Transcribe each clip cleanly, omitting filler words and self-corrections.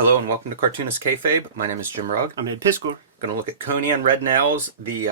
Hello and welcome to Cartoonist Kayfabe. My name is Jim Rugg. I'm Ed Piscor. Going to look at Conan Red Nails, the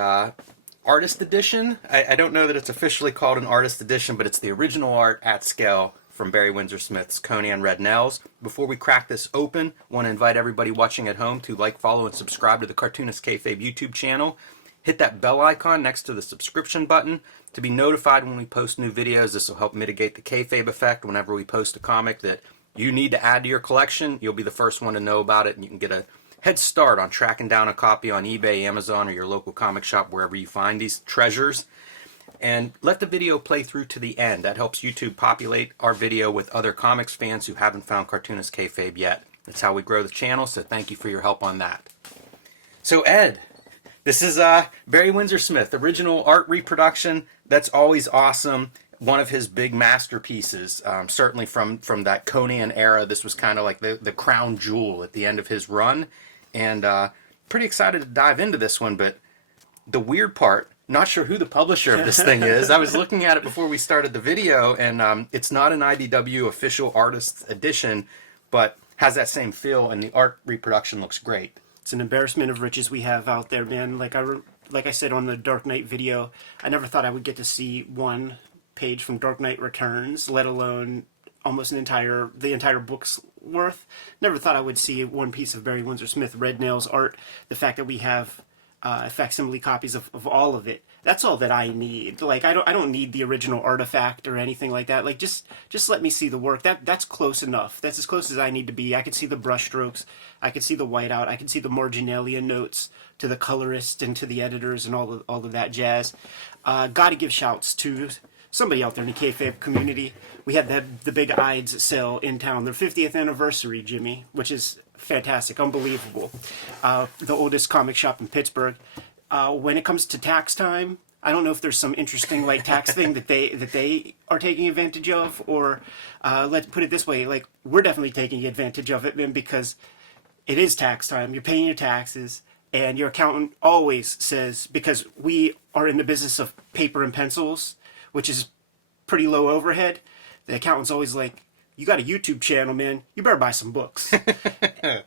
artist edition. I don't know that it's officially called an artist edition, but it's the original art at scale from Barry Windsor-Smith's Conan Red Nails. Before we crack this open, I want to invite everybody watching at home to like, follow, and subscribe to the Cartoonist Kayfabe YouTube channel. Hit that bell icon next to the subscription button to be notified when we post new videos. This will help mitigate the kayfabe effect whenever we post a comic that you need to add to your collection. You'll be the first one to know about it, and you can get a head start on tracking down a copy on eBay, Amazon, or your local comic shop, wherever you find these treasures. And let the video play through to the end. That helps YouTube populate our video with other comics fans who haven't found Cartoonist Kayfabe yet. That's how we grow the channel, so thank you for your help on that. So Ed, this is Barry Windsor-Smith, original art reproduction. That's always awesome. One of his big masterpieces, certainly from that Conan era. This was kind of like the crown jewel at the end of his run. And pretty excited to dive into this one, but the weird part, not sure who the publisher of this thing is. I was looking at it before we started the video, and it's not an IDW official artist's edition, but has that same feel, and the art reproduction looks great. It's an embarrassment of riches we have out there, man. Like I said on the Dark Knight video, I never thought I would get to see one page from Dark Knight Returns, let alone almost the entire book's worth. Never thought I would see one piece of Barry Windsor-Smith Red Nails art. The fact that we have facsimile copies of all of it, that's all that I need. Like I don't need the original artifact or anything like that. Like just let me see the work. That's close enough. That's as close as I need to be. I can see the brushstrokes, I can see the whiteout, I can see the marginalia notes to the colorist and to the editors and all of that jazz. Got to give shouts to somebody out there in the Kayfabe community. We had the big Ides sale in town, their 50th anniversary, Jimmy, which is fantastic, unbelievable. The oldest comic shop in Pittsburgh. When it comes to tax time, I don't know if there's some interesting like tax thing that they are taking advantage of, or let's put it this way, like we're definitely taking advantage of it, man, because it is tax time. You're paying your taxes, and your accountant always says, because we are in the business of paper and pencils, which is pretty low overhead, the accountant's always like, you got a YouTube channel, man, you better buy some books.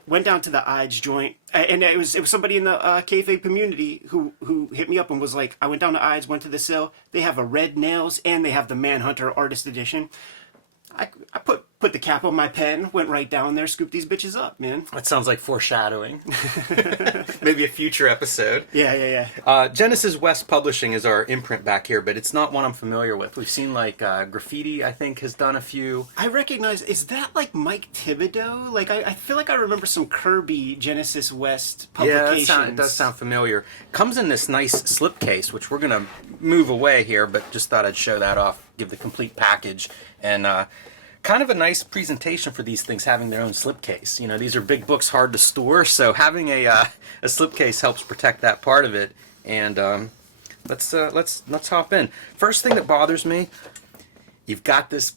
Went down to the Ides joint, and it was somebody in the Kayfabe community who hit me up and was like, I went down to Ides, went to the sale, they have a Red Nails, and they have the Manhunter Artist Edition. I put the cap on my pen, went right down there, scooped these bitches up, man. That sounds like foreshadowing. Maybe a future episode. Yeah. Genesis West Publishing is our imprint back here, but it's not one I'm familiar with. We've seen like Graffiti, I think, has done a few. I recognize, is that like Mike Thibodeau? Like I feel like I remember some Kirby Genesis West publications. Yeah, it does sound familiar. Comes in this nice slipcase, which we're going to move away here, but just thought I'd show that off, give the complete package. And kind of a nice presentation for these things having their own slipcase. You know, these are big books, hard to store, so having a slipcase helps protect that part of it. And let's hop in. First thing that bothers me, you've got this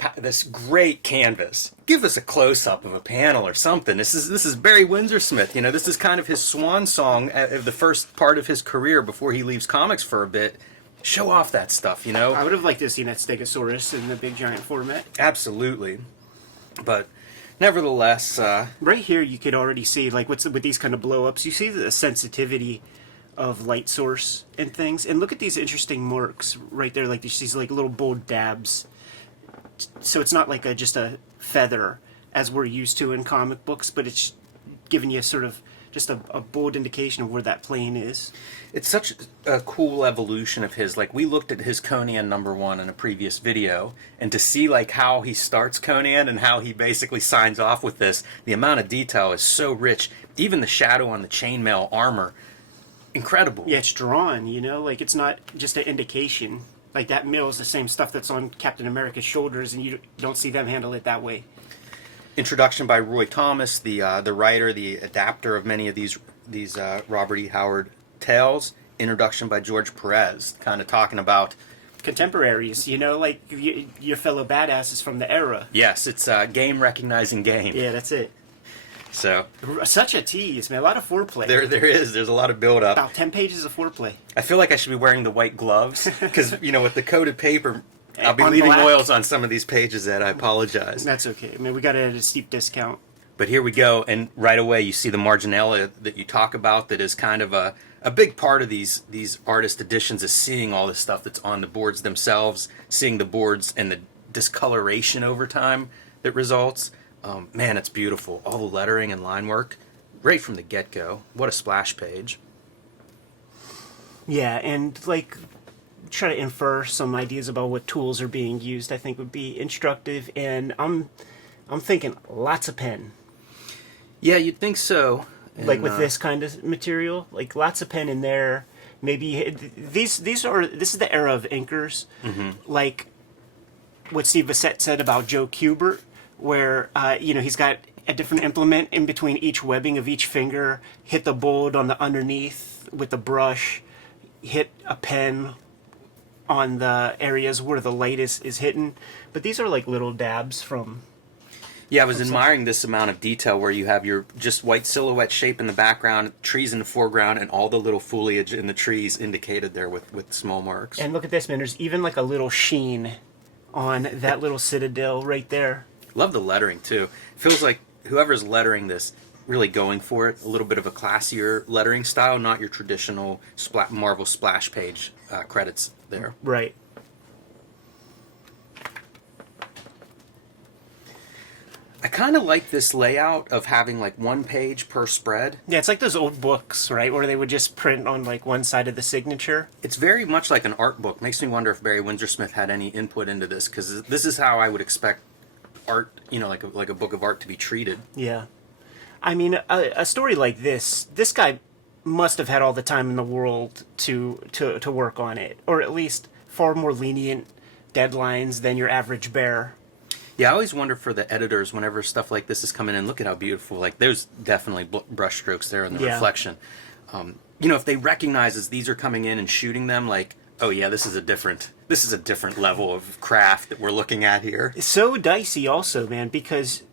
great canvas. Give us a close up of a panel or something. This is Barry Windsor-Smith. You know, this is kind of his swan song of the first part of his career before he leaves comics for a bit. Show off that stuff, you know? I would have liked to have seen that Stegosaurus in the big giant format. Absolutely. But nevertheless... right here you could already see, like with these kind of blow-ups, you see the sensitivity of light source and things. And look at these interesting marks right there, like these like little bold dabs. So it's not like just a feather, as we're used to in comic books, but it's giving you sort of just a bold indication of where that plane is. It's such a cool evolution of his. Like, we looked at his Conan #1 in a previous video, and to see like how he starts Conan and how he basically signs off with this, the amount of detail is so rich. Even the shadow on the chainmail armor, incredible. Yeah, it's drawn, you know, like it's not just an indication. Like that mill is the same stuff that's on Captain America's shoulders, and you don't see them handle it that way. Introduction by Roy Thomas, the writer, the adapter of many of these Robert E. Howard tales. Introduction by George Perez, kind of talking about contemporaries, you know, like your fellow badasses from the era. Yes, it's game recognizing game. Yeah, that's it. So such a tease, man. A lot of foreplay. There is. There's a lot of build up. About 10 pages of foreplay. I feel like I should be wearing the white gloves because you know, with the coated paper, I'll be On leaving black. oils on some of these pages, Ed. I apologize. That's okay. I mean, we got it at a steep discount. But here we go, and right away you see the marginalia that you talk about that is kind of a big part of these artist editions is seeing all the stuff that's on the boards themselves, seeing the boards and the discoloration over time that results. Man, it's beautiful. All the lettering and line work, right from the get-go. What a splash page. Yeah, and like try to infer some ideas about what tools are being used, I think would be instructive. And I'm thinking lots of pen. Yeah, you'd think so. And, Like with this kind of material, like lots of pen in there. Maybe this is the era of inkers, like what Steve Bissett said about Joe Kubert, where he's got a different implement in between each webbing of each finger, hit the bold on the underneath with the brush, hit a pen on the areas where the light is hitting. But these are like little dabs from... Yeah, I was admiring this amount of detail where you have your just white silhouette shape in the background, trees in the foreground, and all the little foliage in the trees indicated there with small marks. And look at this, man. There's even like a little sheen on that little citadel right there. Love the lettering, too. Feels like whoever's lettering this, really going for it, a little bit of a classier lettering style, not your traditional Marvel splash page credits there. Right. I kind of like this layout of having like one page per spread. Yeah, it's like those old books, right, where they would just print on like one side of the signature. It's very much like an art book. Makes me wonder if Barry Windsor-Smith had any input into this, because this is how I would expect art, like a book of art to be treated. Yeah. I mean, a story like this guy must have had all the time in the world to work on it, or at least far more lenient deadlines than your average bear. Yeah, I always wonder for the editors whenever stuff like this is coming in, look at how beautiful, like there's definitely brush strokes there in the reflection. If they recognize as these are coming in and shooting them, like, oh yeah, this is a different level of craft that we're looking at here. It's so dicey also, man, because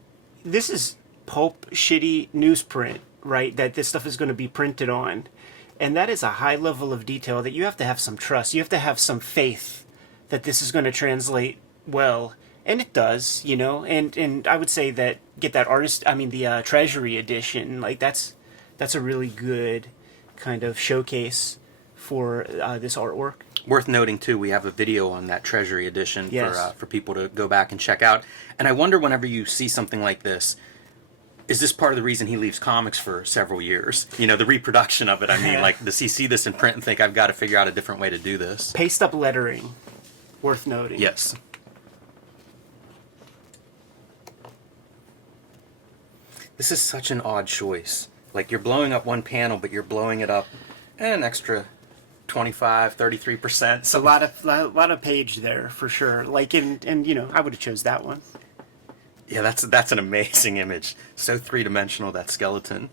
this is pulp shitty newsprint, right, that this stuff is going to be printed on. And that is a high level of detail that you have to have some trust. You have to have some faith that this is going to translate well. And it does, and I would say that get that the Treasury edition, like that's a really good kind of showcase for this artwork. Worth noting too, we have a video on that Treasury edition Yes. for people to go back and check out. And I wonder whenever you see something like this, is this part of the reason he leaves comics for several years? The reproduction of it. I mean, like, does he see this in print and think I've got to figure out a different way to do this? Paste up lettering, worth noting. Yes. This is such an odd choice. Like, you're blowing up one panel, but you're blowing it up an extra 25, 33%. It's a lot of page there for sure. Like, and I would have chose that one. Yeah, that's an amazing image. So three-dimensional, that skeleton.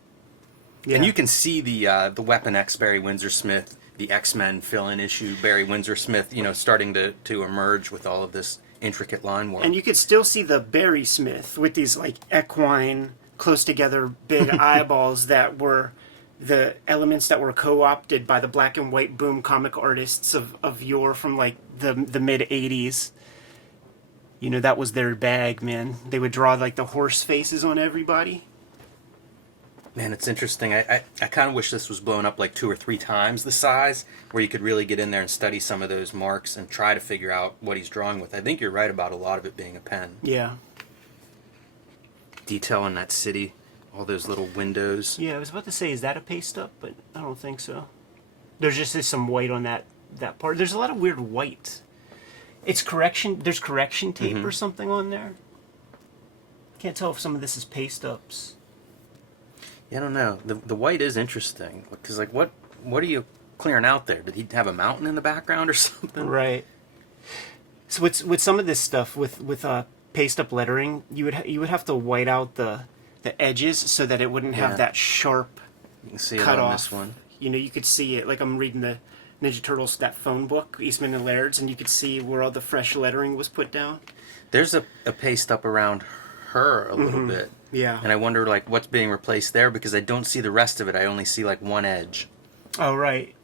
Yeah. And you can see the Weapon X Barry Windsor-Smith, the X-Men fill-in issue Barry Windsor-Smith, starting to emerge with all of this intricate line work. And you could still see the Barry Smith with these like equine, close together big eyeballs that were the elements that were co-opted by the black and white boom comic artists of yore from like the mid 80s. That was their bag, man. They would draw like the horse faces on everybody. Man, it's interesting. I kind of wish this was blown up like 2 or 3 times the size, where you could really get in there and study some of those marks and try to figure out what he's drawing with. I think you're right about a lot of it being a pen. Yeah. Detail in that city, all those little windows. Yeah, I was about to say, is that a paste up? But I don't think so. There's just some white on that part. There's a lot of weird white. It's correction. There's correction tape or something on there. Can't tell if some of this is paste ups. Yeah, I don't know. The white is interesting because, like, what are you clearing out there? Did he have a mountain in the background or something? Right. So with some of this stuff with paste up lettering, you would have to white out the edges so that it wouldn't have that sharp. You can see cut it on off. this one. You could see it. Like I'm reading the Ninja Turtles, that phone book, Eastman and Laird's, and you could see where all the fresh lettering was put down. There's a paste up around her a little bit. Yeah. And I wonder, like, what's being replaced there because I don't see the rest of it. I only see, like, one edge. Oh, right.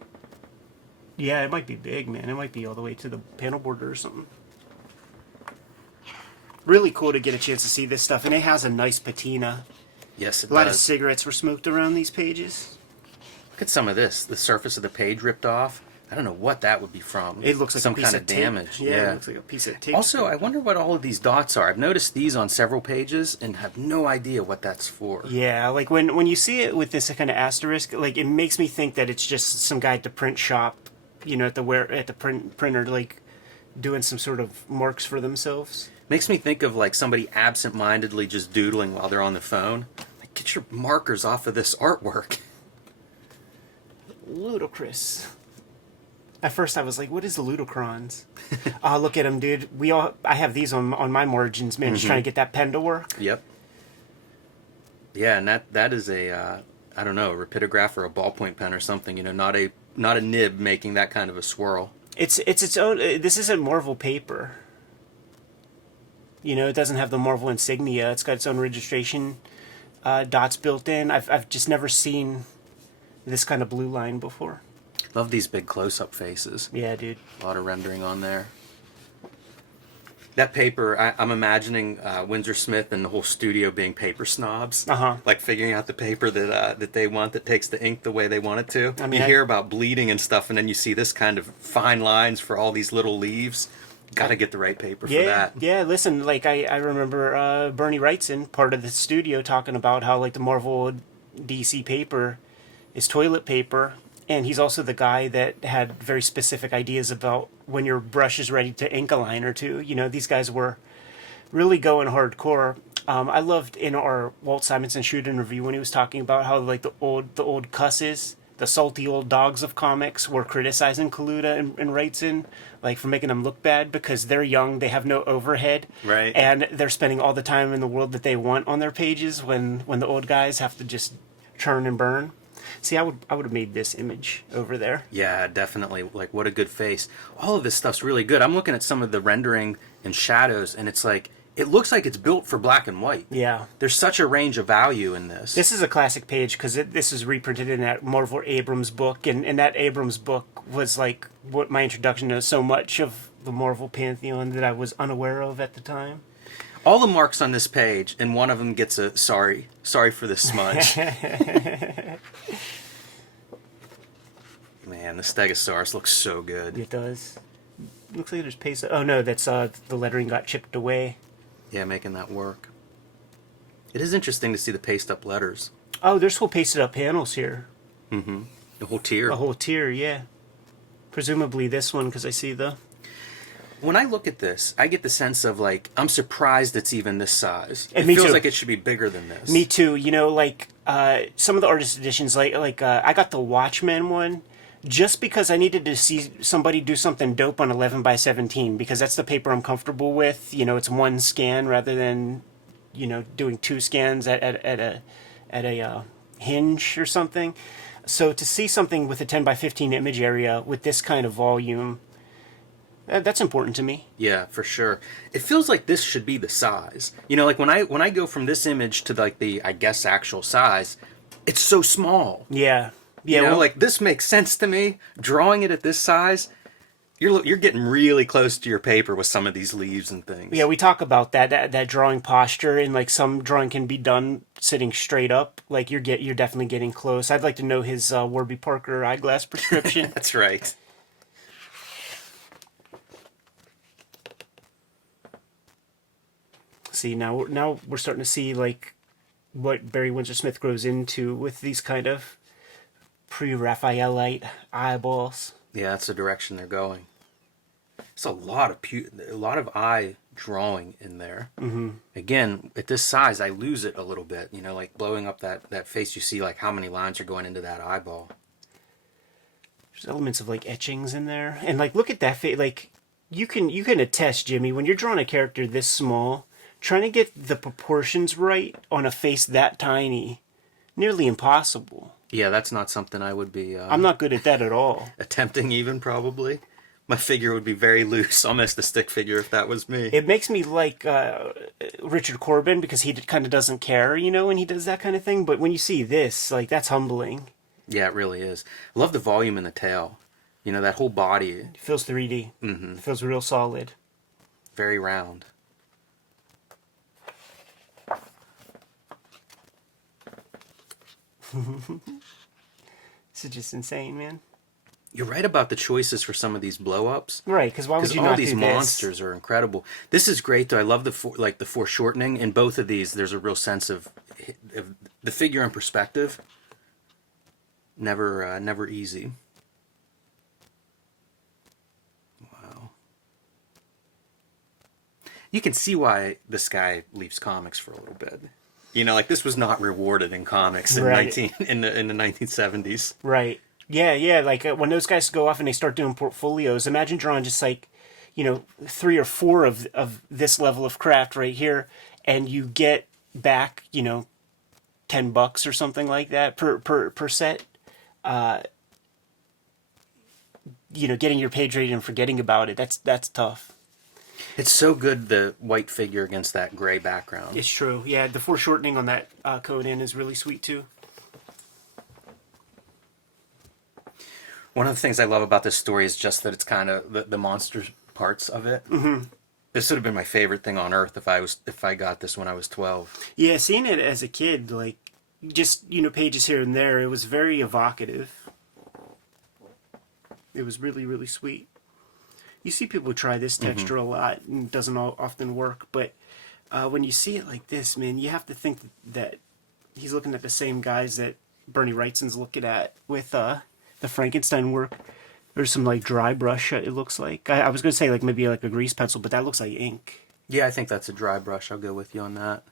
Yeah, it might be big, man. It might be all the way to the panel border or something. Really cool to get a chance to see this stuff, and it has a nice patina. Yes, it A lot of does. cigarettes were smoked around these pages. Look at some of this. The surface of the page ripped off. I don't know what that would be from. It looks like some a piece kind of tape. damage. Yeah, it looks like a piece of tape. Also, I wonder what all of these dots are. I've noticed these on several pages and have no idea what that's for. Yeah, like when you see it with this kind of asterisk, like it makes me think that it's just some guy at the print shop, at the printer, like doing some sort of marks for themselves. Makes me think of like somebody absent-mindedly just doodling while they're on the phone. Like, get your markers off of this artwork. Ludicrous. At first I was like, what is the Ludicrons? Look at them, dude. I have these on my margins, man, just trying to get that pen to work. Yep. Yeah, and that is a I don't know, a rapidograph or a ballpoint pen or something, not a nib making that kind of a swirl. It's its own. This isn't Marvel paper. It doesn't have the Marvel insignia. It's got its own registration dots built in. I've just never seen this kind of blue line before. Love these big close-up faces. Yeah, dude. A lot of rendering on there. That paper, I'm imagining Windsor-Smith and the whole studio being paper snobs. Uh-huh. Like figuring out the paper that they want that takes the ink the way they want it to. I mean, you hear about bleeding and stuff, and then you see this kind of fine lines for all these little leaves. Got to get the right paper for that. Yeah, listen, like I remember Bernie Wrightson, part of the studio, talking about how like the Marvel DC paper is toilet paper. And he's also the guy that had very specific ideas about when your brush is ready to ink a line or two. These guys were really going hardcore. I loved in our Walt Simonson shoot interview when he was talking about how like the old cusses, the salty old dogs of comics, were criticizing Kaluta and Wrightson, like for making them look bad because they're young, they have no overhead, Right? And they're spending all the time in the world that they want on their pages when the old guys have to just churn and burn. See, I would have made this image over there. Yeah, definitely. Like, what a good face. All of this stuff's really good. I'm looking at some of the rendering and shadows, and it's like, it looks like it's built for black and white. Yeah. There's such a range of value in this. This is a classic page because this is reprinted in that Marvel Abrams book, and that Abrams book was like what my introduction to so much of the Marvel pantheon that I was unaware of at the time. All the marks on this page, and one of them gets a sorry for the smudge. Man, the Stegosaurus looks so good. It does. Looks like there's paste. Oh no, that's the lettering got chipped away. Yeah, making that work. It is interesting to see the paste up letters. Oh, there's whole pasted up panels here. Mm-hmm. The whole tier. A whole tier, yeah. Presumably this one because I see the. When I look at this, I get the sense of like, I'm surprised it's even this size. And it me feels too. like it should be bigger than this. Me too. Like some of the artist editions, like I got the Watchmen one just because I needed to see somebody do something dope on 11 by 17 because that's the paper I'm comfortable with. It's one scan rather than doing two scans at a hinge or something. So to see something with a 10 by 15 image area with this kind of volume. That's important to me. Yeah, for sure. It feels like this should be the size. Like when I go from this image to like the, I guess, actual size, it's so small. Yeah. Yeah. Like this makes sense to me. Drawing it at this size, you're getting really close to your paper with some of these leaves and things. Yeah, we talk about that drawing posture, and like some drawing can be done sitting straight up. Like you're definitely getting close. I'd like to know his Warby Parker eyeglass prescription. That's right. See, now we're starting to see like what Barry Windsor-Smith grows into with these kind of pre-Raphaelite eyeballs. Yeah, that's the direction they're going. It's a lot of eye drawing in there. Mm-hmm. Again, at this size, I lose it a little bit. Like blowing up that face, you see like how many lines are going into that eyeball. There's elements of like etchings in there, and like look at that face. Like you can attest, Jimmy, when you're drawing a character this small. Trying to get the proportions right on a face that tiny, nearly impossible. Yeah, that's not something I would be... I'm not good at that at all. Attempting even, probably. My figure would be very loose, almost a stick figure if that was me. It makes me like Richard Corbin because he kind of doesn't care, when he does that kind of thing. But when you see this, like, that's humbling. Yeah, it really is. I love the volume in the tail. That whole body. It feels 3D. Mm-hmm. It feels real solid. Very round. This is just insane, man. You're right about the choices for some of these blow-ups. Right, because why would you all not these do this? monsters are incredible. This is great, though. I love the the foreshortening. In both of these, there's a real sense of the figure in perspective. Never easy. Wow. You can see why this guy leaves comics for a little bit. You know, like this was not rewarded in comics in Right. in the 1970s. Right. Yeah. Like when those guys go off and they start doing portfolios, imagine drawing just like, 3 or 4 of this level of craft right here, and you get back, $10 or something like that per set. Getting your page rated and forgetting about it, that's tough. It's so good, the white figure against that gray background. It's true. Yeah, the foreshortening on that Conan is really sweet too. One of the things I love about this story is just that it's kind of the monster parts of it. Mm-hmm. This would have been my favorite thing on earth if I got this when I was 12. Yeah, seeing it as a kid, like just pages here and there, it was very evocative. It was really, really sweet. You see people try this texture a lot, and it doesn't often work. But when you see it like this, man, you have to think that he's looking at the same guys that Bernie Wrightson's looking at with the Frankenstein work. There's some like dry brush, it looks like. I was going to say like maybe like a grease pencil, but that looks like ink. Yeah, I think that's a dry brush. I'll go with you on that.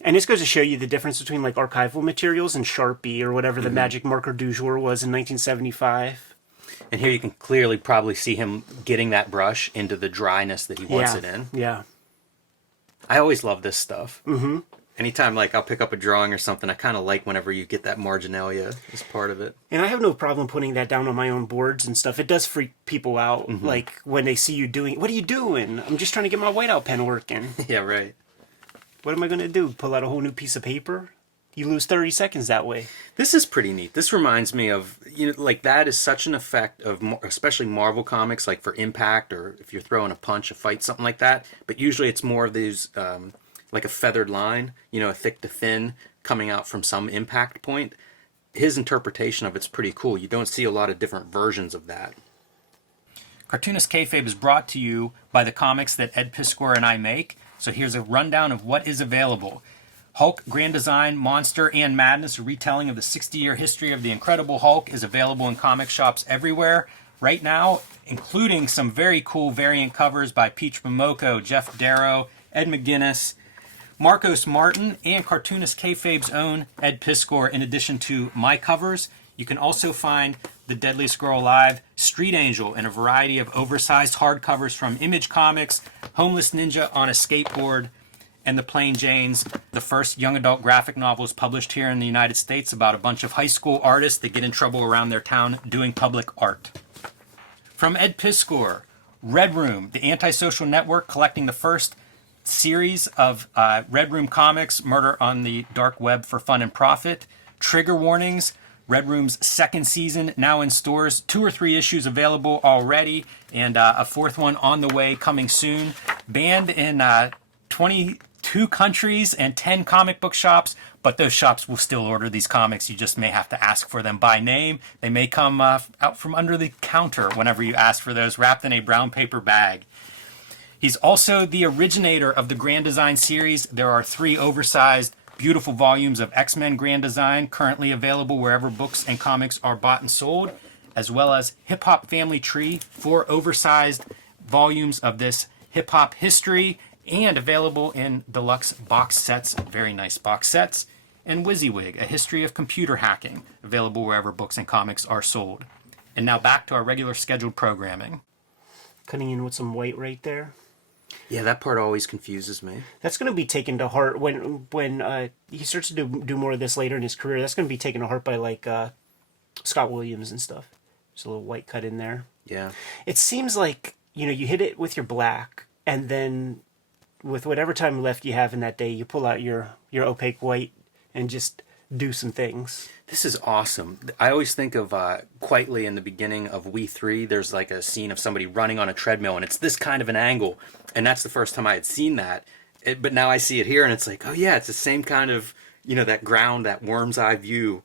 And this goes to show you the difference between like archival materials and Sharpie or whatever the magic marker du jour was in 1975. And here you can clearly probably see him getting that brush into the dryness that he wants it in. Yeah. I always love this stuff. Mm-hmm. Anytime like I'll pick up a drawing or something, I kind of like whenever you get that marginalia as part of it. And I have no problem putting that down on my own boards and stuff. It does freak people out, like when they see you doing, what are you doing? I'm just trying to get my whiteout pen working. Yeah, right. What am I going to do? Pull out a whole new piece of paper? You lose 30 seconds that way. This is pretty neat. This reminds me of, like that is such an effect of, especially Marvel comics, like for impact or if you're throwing a punch, a fight, something like that. But usually it's more of these, like a feathered line, a thick to thin coming out from some impact point. His interpretation of it's pretty cool. You don't see a lot of different versions of that. Cartoonist Kayfabe is brought to you by the comics that Ed Piskor and I make. So here's a rundown of what is available. Hulk, Grand Design, Monster, and Madness, a retelling of the 60-year history of the Incredible Hulk, is available in comic shops everywhere right now, including some very cool variant covers by Peach Momoko, Jeff Darrow, Ed McGuinness, Marcos Martin, and Cartoonist Kayfabe's own Ed Piskor, in addition to my covers. You can also find The Deadliest Girl Alive, Street Angel, and a variety of oversized hardcovers from Image Comics, Homeless Ninja on a Skateboard, and The Plain Janes, the first young adult graphic novels published here in the United States about a bunch of high school artists that get in trouble around their town doing public art. From Ed Piskor, Red Room, the antisocial network collecting the first series of Red Room comics, Murder on the Dark Web for Fun and Profit. Trigger Warnings, Red Room's second season, now in stores. 2 or 3 issues available already, and a 4th one on the way, coming soon. Banned in 22 countries and 10 comic book shops, but those shops will still order these comics. You just may have to ask for them by name. They may come out from under the counter whenever you ask for those, wrapped in a brown paper bag. He's also the originator of the Grand Design series. There are 3 oversized, beautiful volumes of X-Men Grand Design currently available wherever books and comics are bought and sold, as well as Hip Hop Family Tree, 4 oversized volumes of this hip hop history, and available in deluxe box sets, very nice box sets, and WYSIWYG, a history of computer hacking, available wherever books and comics are sold. And now back to our regular scheduled programming. Cutting in with some white right there. Yeah, that part always confuses me. That's going to be taken to heart when he starts to do more of this later in his career. That's going to be taken to heart by like Scott Williams and stuff. Just a little white cut in there. Yeah. It seems like, you hit it with your black, and then with whatever time left you have in that day, you pull out your opaque white and just do some things. This is awesome. I always think of Quietly in the beginning of We 3, there's like a scene of somebody running on a treadmill, and it's this kind of an angle. And that's the first time I had seen that. But now I see it here, and it's like, oh yeah, it's the same kind of, that ground, that worm's eye view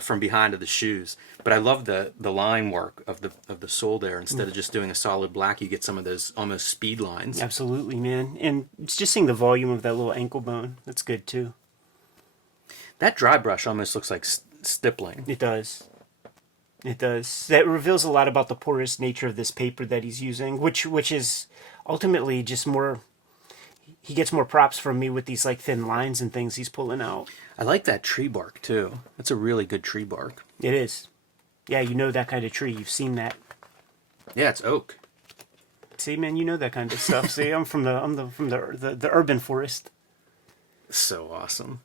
from behind of the shoes. But I love the line work of the sole there. Instead of just doing a solid black, you get some of those almost speed lines. Absolutely, man. And it's just seeing the volume of that little ankle bone. That's good too. That dry brush almost looks like stippling. It does. It does. That reveals a lot about the porous nature of this paper that he's using, which is ultimately just more. He gets more props from me with these like thin lines and things he's pulling out. I like that tree bark too. That's a really good tree bark. It is. Yeah, you know that kind of tree. You've seen that. Yeah, it's oak. See, man, you know that kind of stuff. See, I'm from the urban forest. So awesome.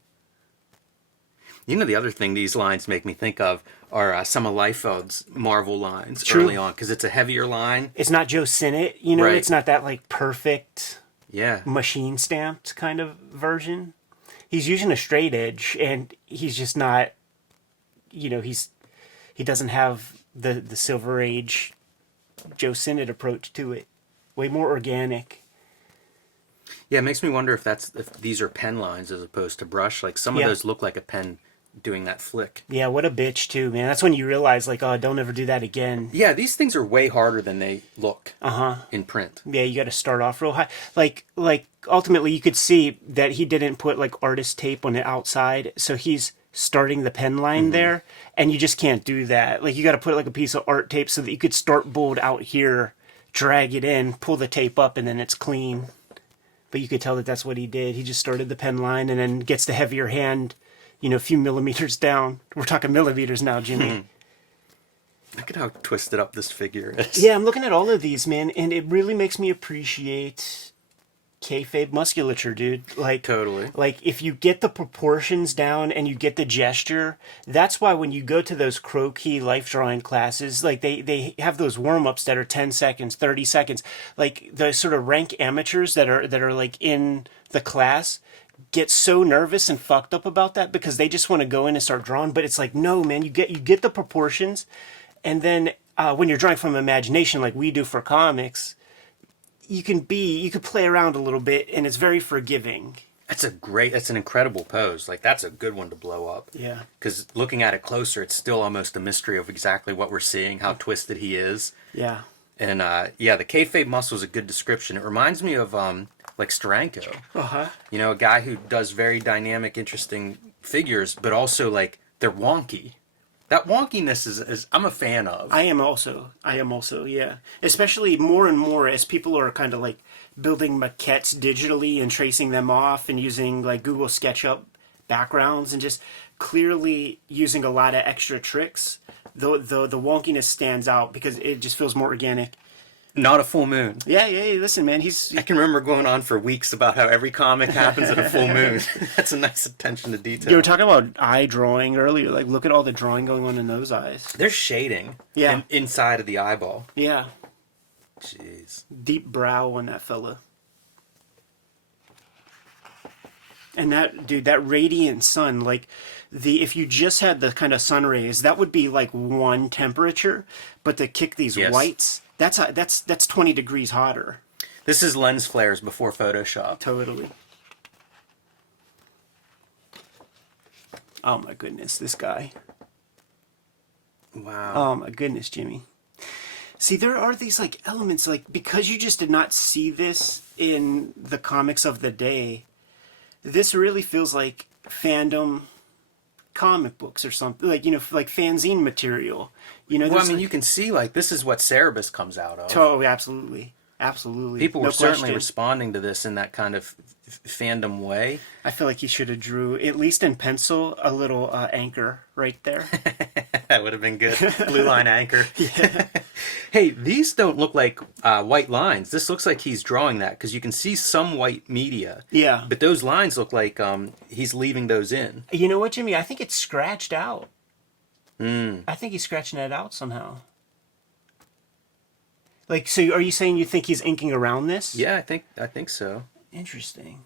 The other thing these lines make me think of are some of Liefeld's Marvel lines early on, because it's a heavier line. It's not Joe Sinnott, Right. It's not that like perfect Yeah. machine stamped kind of version. He's using a straight edge, and he's just not, he doesn't have the Silver Age Joe Sinnott approach to it. Way more organic. Yeah, it makes me wonder if these are pen lines as opposed to brush. Like some of those look like a pen doing that flick. Yeah, what a bitch too, man. That's when you realize, like, oh, don't ever do that again. Yeah, these things are way harder than they look in print. Yeah, you got to start off real high. Like ultimately, you could see that he didn't put like artist tape on the outside, so he's starting the pen line there, and you just can't do that. Like, you got to put like a piece of art tape so that you could start bold out here, drag it in, pull the tape up, and then it's clean. But you could tell that that's what he did. He just started the pen line and then gets the heavier hand, a few millimeters down. We're talking millimeters now, Jimmy. Look at how twisted up this figure is. Yeah, I'm looking at all of these, man, and it really makes me appreciate kayfabe musculature, dude. Like, Totally. Like, if you get the proportions down and you get the gesture, that's why when you go to those croquis life drawing classes, like, they have those warm-ups that are 10 seconds, 30 seconds. Like, the sort of rank amateurs that are like in the class get so nervous and fucked up about that because they just want to go in and start drawing. But it's like, no, man, you get the proportions, and then when you're drawing from imagination like we do for comics, you can play around a little bit, and it's very forgiving. That's an incredible pose. Like, that's a good one to blow up. Yeah. Because looking at it closer, it's still almost a mystery of exactly what we're seeing, how twisted he is. Yeah. And the kayfabe muscle is a good description. It reminds me of like Steranko. A guy who does very dynamic, interesting figures, but also like they're wonky. That wonkiness is I'm a fan of. I am also, yeah. Especially more and more as people are kind of like building maquettes digitally and tracing them off and using like Google SketchUp backgrounds and just clearly using a lot of extra tricks. The wonkiness stands out because it just feels more organic. Not a full moon. Yeah, listen, man, I can remember going on for weeks about how every comic happens at a full moon. That's a nice attention to detail. You were talking about eye drawing earlier. Like, look at all the drawing going on in those eyes. There's shading inside of the eyeball. Yeah. Jeez. Deep brow on that fella. And that radiant sun, like, if you just had the kind of sun rays, that would be like one temperature, but to kick these whites, that's 20 degrees hotter. This is lens flares before Photoshop. Totally. Oh my goodness, this guy. Wow. Oh my goodness, Jimmy. See, there are these like elements, like, because you just did not see this in the comics of the day, this really feels like fandom comic books or something, like, like fanzine material. Well, I mean, you can see, like, this is what Cerebus comes out of. Oh, absolutely. People were certainly responding to this in that kind of fandom way. I feel like he should have drew, at least in pencil, a little anchor right there. That would have been good. Blue line anchor. Yeah. Hey, these don't look like white lines. This looks like he's drawing that because you can see some white media. Yeah. But those lines look like he's leaving those in. You know what, Jimmy? I think it's scratched out. I think he's scratching it out somehow. Like, so are you saying you think he's inking around this? Yeah, I think so. Interesting.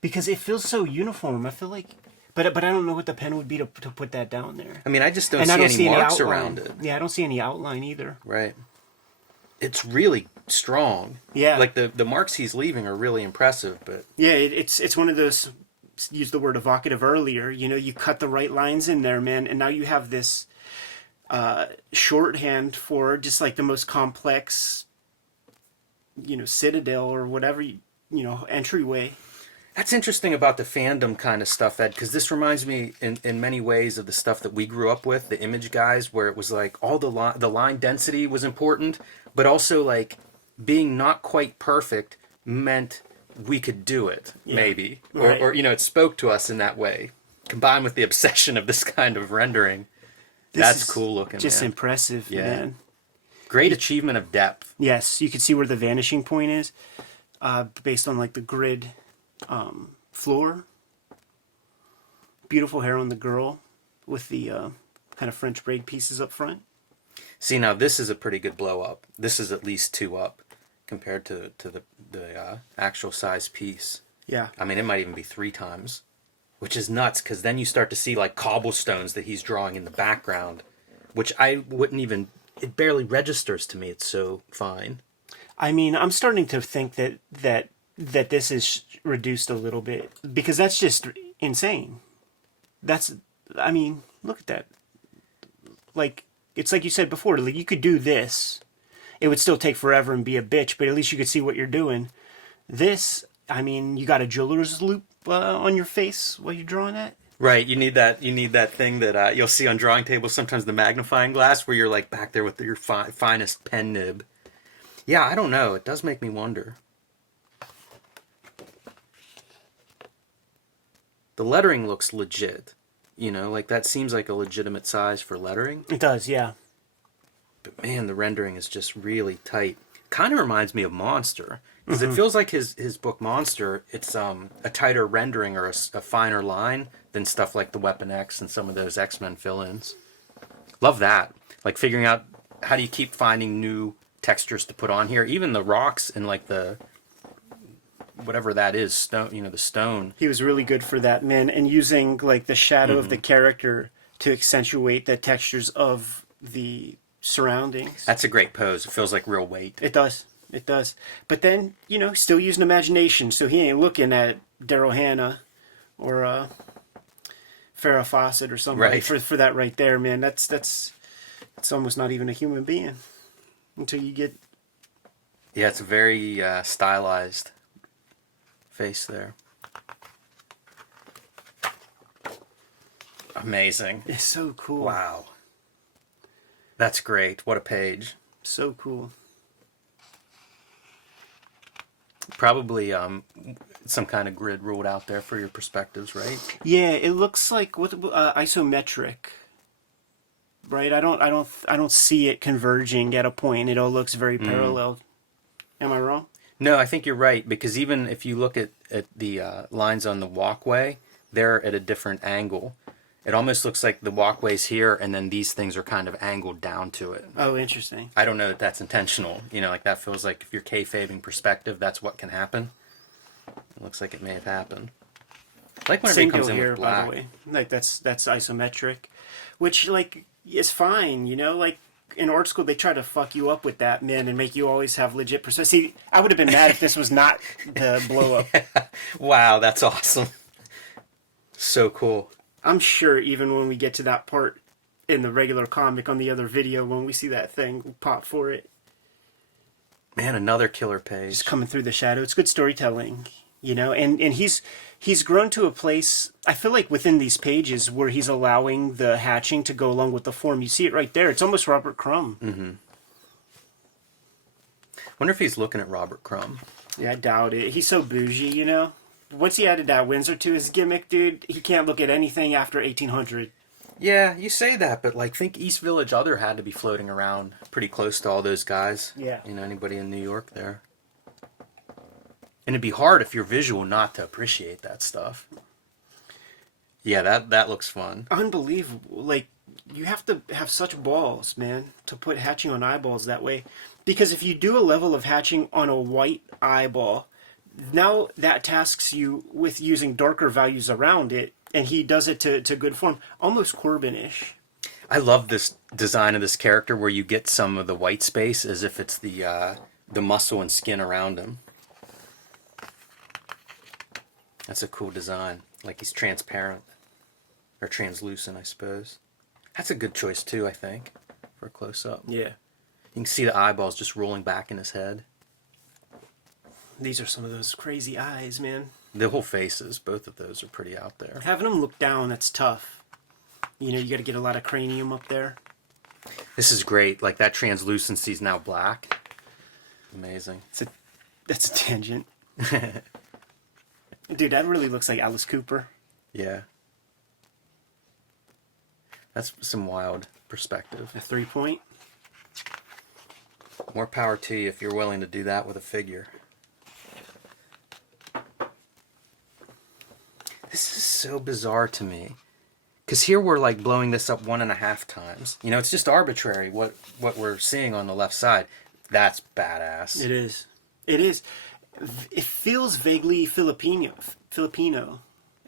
Because it feels so uniform. I feel like, but I don't know what the pen would be to put that down there. I mean, I just don't see any marks around it. Yeah, I don't see any outline either. Right. It's really strong. Yeah. Like the marks he's leaving are really impressive, but yeah, it's one of those used the word evocative earlier. You know, you cut the right lines in there, man, and now you have this shorthand for just like the most complex, you know, citadel or whatever, you know, entryway. That's interesting about the fandom kind of stuff, Ed, because this reminds me in many ways of the stuff that we grew up with, the Image guys, where it was like all the line density was important, but also like being not quite perfect meant we could do it, maybe. Right. Or, you know, it spoke to us in that way, combined with the obsession of this kind of rendering. That's cool looking, just man. impressive, man. Great achievement of depth. Yes, you can see where the vanishing point is, based on like the grid floor. Beautiful hair on the girl with the kind of French braid pieces up front. See, now this is a pretty good blow up. This is at least 2 up compared to the actual size piece. Yeah. I mean, it might even be 3 times, which is nuts, because then you start to see like cobblestones that he's drawing in the background, which I wouldn't even, it barely registers to me. It's so fine. I mean, I'm starting to think that this is reduced a little bit, because that's just insane. I mean, look at that. Like, it's like you said before, like you could do this. It would still take forever and be a bitch, but at least you could see what you're doing. This, I mean, you got a jeweler's loop on your face while you're drawing that. Right, you need that thing that you'll see on drawing tables, sometimes the magnifying glass, where you're like back there with your finest pen nib. Yeah, I don't know. It does make me wonder. The lettering looks legit. You know, like that seems like a legitimate size for lettering. It does, yeah. But man, the rendering is just really tight. Kind of reminds me of Monster. Because it feels like his book Monster, it's a tighter rendering or a finer line than stuff like the Weapon X and some of those X-Men fill-ins. Love that. Like figuring out how do you keep finding new textures to put on here. Even the rocks and like the whatever that is, stone, you know, the stone. He was really good for that, man, and using like the shadow of the character to accentuate the textures of the surroundings. That's a great pose. It feels like real weight. It does. It does. But then, you know, still using imagination, so he ain't looking at Daryl Hannah or Farrah Fawcett or somebody for that right there, man. That's it's almost not even a human being until you get... Yeah, it's a very stylized face there. Amazing. It's so cool. Wow. That's great. What a page. So cool. Probably some kind of grid ruled out there for your perspectives, right? Yeah, it looks like isometric. Right? I don't see it converging at a point. It all looks very parallel. Am I wrong? No, I think you're right, because even if you look at the lines on the walkway, they're at a different angle. It almost looks like the walkway's here, and then these things are kind of angled down to it. Oh, interesting. I don't know that that's intentional. You know, like that feels like if you're kayfabing perspective, that's what can happen. It looks like it may have happened. I like when it comes in here, with black. by the way. Like that's isometric, which like is fine. You know, like in art school they try to fuck you up with that, man, and make you always have legit perspective. See, I would have been mad if this was not the blow up. Wow, that's awesome. So cool. I'm sure even when we get to that part in the regular comic on the other video, when we see that thing, we'll pop for it. Man, another killer page. Just coming through the shadow. It's good storytelling, you know, and he's grown to a place, I feel like, within these pages where he's allowing the hatching to go along with the form. You see it right there. It's almost Robert Crumb. Mm-hmm. Wonder if he's looking at Robert Crumb. Yeah, I doubt it. He's so bougie, you know. Once he added that Windsor to his gimmick, dude, he can't look at anything after 1800. Yeah, you say that, but like, think East Village Other had to be floating around pretty close to all those guys. Yeah. You know, anybody in New York there. And it'd be hard if you're visual not to appreciate that stuff. Yeah, that looks fun. Unbelievable. Like, you have to have such balls, man, to put hatching on eyeballs that way. Because if you do a level of hatching on a white eyeball, now that tasks you with using darker values around it, and he does it to good form, almost Corbin-ish. I love this design of this character where you get some of the white space as if it's the muscle and skin around him. That's a cool design. Like he's transparent. Or translucent, I suppose. That's a good choice too, I think, for a close-up. Yeah. You can see the eyeballs just rolling back in his head. These are some of those crazy eyes, man. The whole faces, both of those are pretty out there. Having them look down, that's tough. You know, you got to get a lot of cranium up there. This is great. Like that translucency is now black. Amazing. That's a tangent. Dude, that really looks like Alice Cooper. Yeah. That's some wild perspective. A 3-point. More power to you if you're willing to do that with a figure. This is so bizarre to me. Because here we're like blowing this up 1.5 times. You know, it's just arbitrary what we're seeing on the left side. That's badass. It is. It is. It feels vaguely Filipino.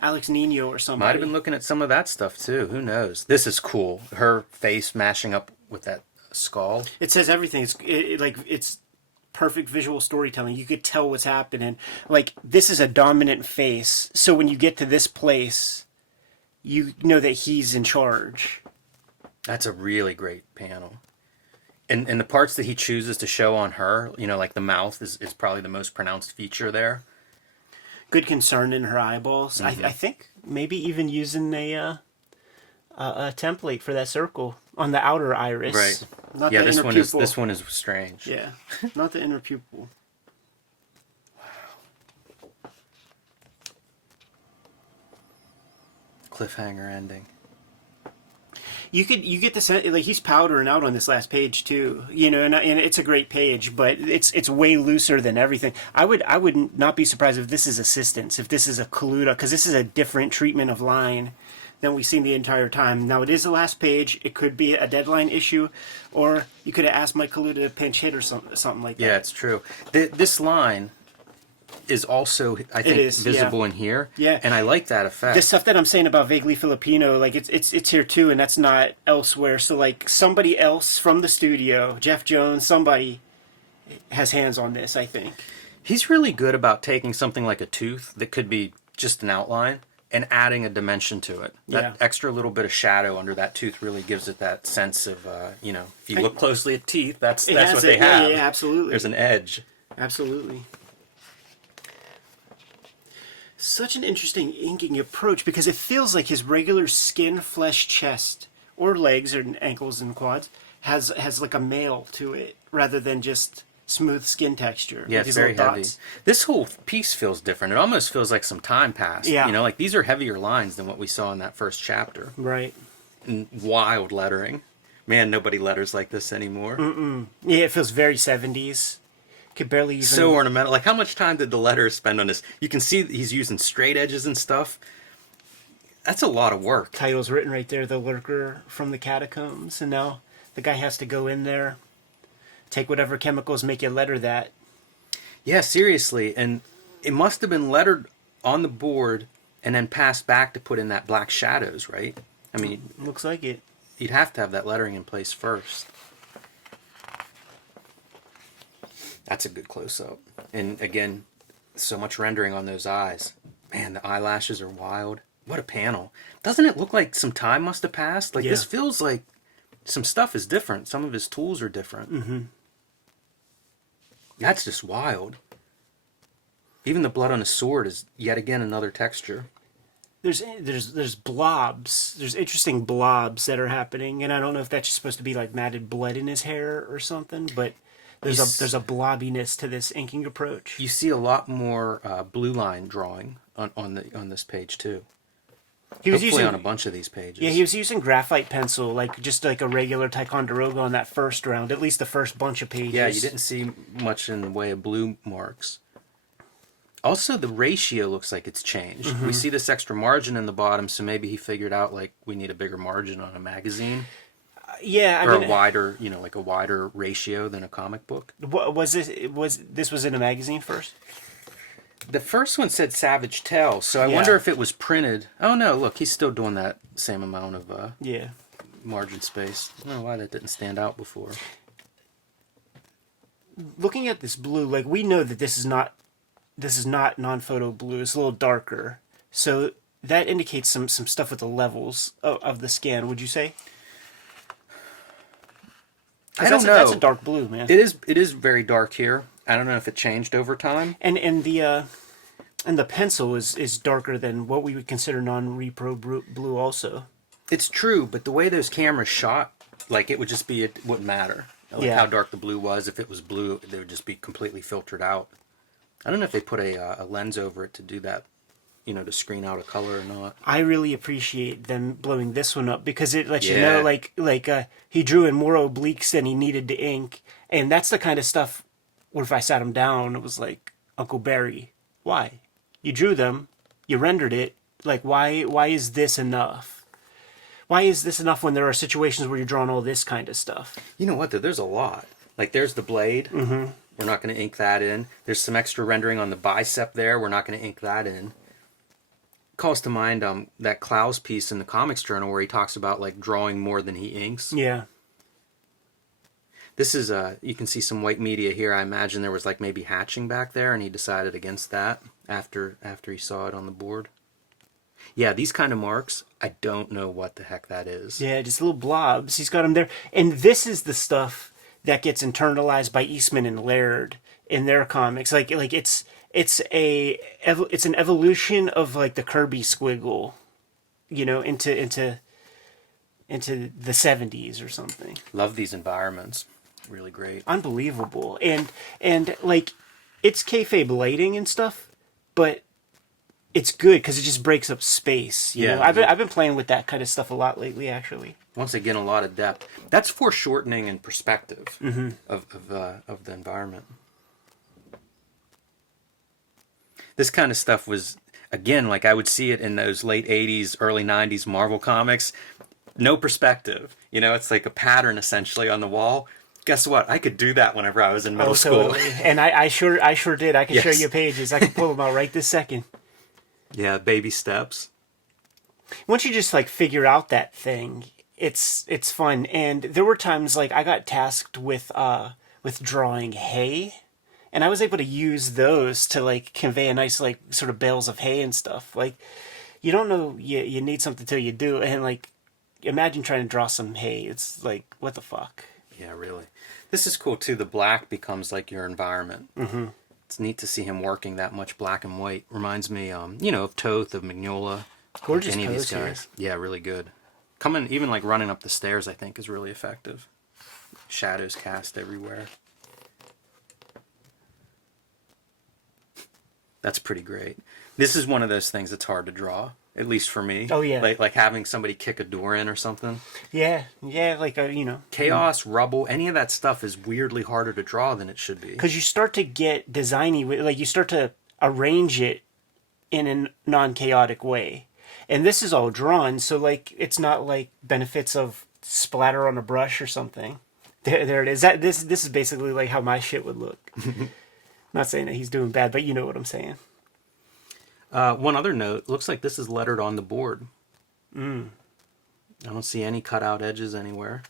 Alex Nino or somebody. Might have been looking at some of that stuff too. Who knows? This is cool. Her face mashing up with that skull. It says everything. It's perfect visual storytelling. You could tell what's happening. Like, this is a dominant face. So when you get to this place, you know that he's in charge. That's a really great panel. And the parts that he chooses to show on her, you know, like the mouth is probably the most pronounced feature there. Good concern in her eyeballs. Mm-hmm. I think maybe even using a template for that circle on the outer iris. Right. Not yeah, the this inner one pupil. this one is strange. Yeah, not the inner pupil. Cliffhanger ending. You get the sense, like, he's powdering out on this last page too, you know, and it's a great page, but it's way looser than everything. I would not be surprised if this is assistance, if this is a Kaluta, because this is a different treatment of line than we've seen the entire time. Now, it is the last page. It could be a deadline issue, or you could have asked Mike Kaluta to pinch hit or something like that. Yeah, it's true. This line is also, I think, visible in here. Yeah. And I like that effect. The stuff that I'm saying about vaguely Filipino, like, it's here too, and that's not elsewhere. So, like, somebody else from the studio, Jeff Jones, somebody has hands on this, I think. He's really good about taking something like a tooth that could be just an outline and adding a dimension to it. That extra little bit of shadow under that tooth really gives it that sense of, you know, if you look closely at teeth, that's what they have. Yeah, absolutely. There's an edge. Absolutely. Such an interesting inking approach, because it feels like his regular skin, flesh, chest, or legs, or ankles and quads, has like a mail to it, rather than just smooth skin texture. Yeah, it's very heavy. This whole piece feels different. It almost feels like some time passed. Yeah. You know, like these are heavier lines than what we saw in that first chapter. Right. And wild lettering. Man, nobody letters like this anymore. Mm-mm. Yeah, it feels very 70s. Could barely even... So ornamental. Like, how much time did the letters spend on this? You can see he's using straight edges and stuff. That's a lot of work. Title's written right there, The Lurker from the Catacombs. And now the guy has to go in there, take whatever chemicals make you letter that. Yeah, seriously. And it must have been lettered on the board and then passed back to put in that black shadows, right? I mean... Looks like it. You'd have to have that lettering in place first. That's a good close-up. And again, so much rendering on those eyes. Man, the eyelashes are wild. What a panel. Doesn't it look like some time must have passed? Like, this feels like some stuff is different. Some of his tools are different. Mm-hmm. That's just wild. Even the blood on his sword is yet again another texture. There's blobs. There's interesting blobs that are happening. And I don't know if that's just supposed to be like matted blood in his hair or something, but... There's a blobbiness to this inking approach. You see a lot more blue line drawing on this page too. He was using on a bunch of these pages. Yeah, he was using graphite pencil, like just like a regular Ticonderoga on that first round, at least the first bunch of pages. Yeah, you didn't see much in the way of blue marks. Also, the ratio looks like it's changed. Mm-hmm. We see this extra margin in the bottom, so maybe he figured out like we need a bigger margin on a magazine. Yeah, a wider, you know, like a wider ratio than a comic book. Was this in a magazine first? The first one said Savage Tale, so I wonder if it was printed. Oh no, look, he's still doing that same amount of margin space. I don't know why that didn't stand out before. Looking at this blue, like, we know that this is not non-photo blue. It's a little darker. So that indicates some stuff with the levels of the scan. Would you say? I don't know. That's a dark blue, man. It is very dark here. I don't know if it changed over time. And the pencil is darker than what we would consider non-repro blue also. It's true, but the way those cameras shot, like it would just be, it wouldn't matter. Like how dark the blue was. If it was blue, they would just be completely filtered out. I don't know if they put a lens over it to do that, to screen out a color or not. I really appreciate them blowing this one up because it lets you know, he drew in more obliques than he needed to ink, and that's the kind of stuff where if I sat him down, it was like, Uncle Barry, why? You drew them, you rendered it, like why is this enough? Why is this enough when there are situations where you're drawing all this kind of stuff? You know what, though? There's a lot. Like, there's the blade. Mm-hmm. We're not going to ink that in. There's some extra rendering on the bicep there. We're not going to ink that in. Calls to mind that Klaus piece in the Comics Journal where he talks about, like, drawing more than he inks. Yeah. This is, you can see some white media here. I imagine there was, like, maybe hatching back there, and he decided against that after he saw it on the board. Yeah, these kind of marks, I don't know what the heck that is. Yeah, just little blobs. He's got them there. And this is the stuff that gets internalized by Eastman and Laird in their comics. Like it's an evolution of like the Kirby squiggle, into the 70s or something. Love these environments. Really great. Unbelievable. And like it's kayfabe lighting and stuff, but it's good because it just breaks up space. You know? I've been playing with that kind of stuff a lot lately, actually. Once again, a lot of depth. That's foreshortening and perspective of the environment. This kind of stuff was, again, like I would see it in those late 80s, early 90s Marvel comics. No perspective. It's like a pattern essentially on the wall. Guess what? I could do that whenever I was in middle school. Totally. And I sure did. I can show you pages. I can pull them out right this second. Yeah, baby steps. Once you just like figure out that thing, it's fun. And there were times like I got tasked with drawing hay, and I was able to use those to like convey a nice like sort of bales of hay and stuff. Like you don't know you need something till you do, and like imagine trying to draw some hay. It's like what the fuck. Yeah, really. This is cool too. The black becomes like your environment. Mm-hmm. It's neat to see him working that much black and white. Reminds me, of Toth, of Mignola. Gorgeous any of these pose guys. Here. Yeah, really good. Coming, even like running up the stairs, I think, is really effective. Shadows cast everywhere. That's pretty great. This is one of those things that's hard to draw, at least for me. Oh, yeah. Like having somebody kick a door in or something. Yeah, like, Chaos, rubble, any of that stuff is weirdly harder to draw than it should be. Because you start to get designy, like you start to arrange it in a non-chaotic way. And this is all drawn, so like it's not like benefits of splatter on a brush or something. There it is. This is basically like how my shit would look. Not saying that he's doing bad, but you know what I'm saying. One other note, looks like this is lettered on the board. I don't see any cutout edges anywhere.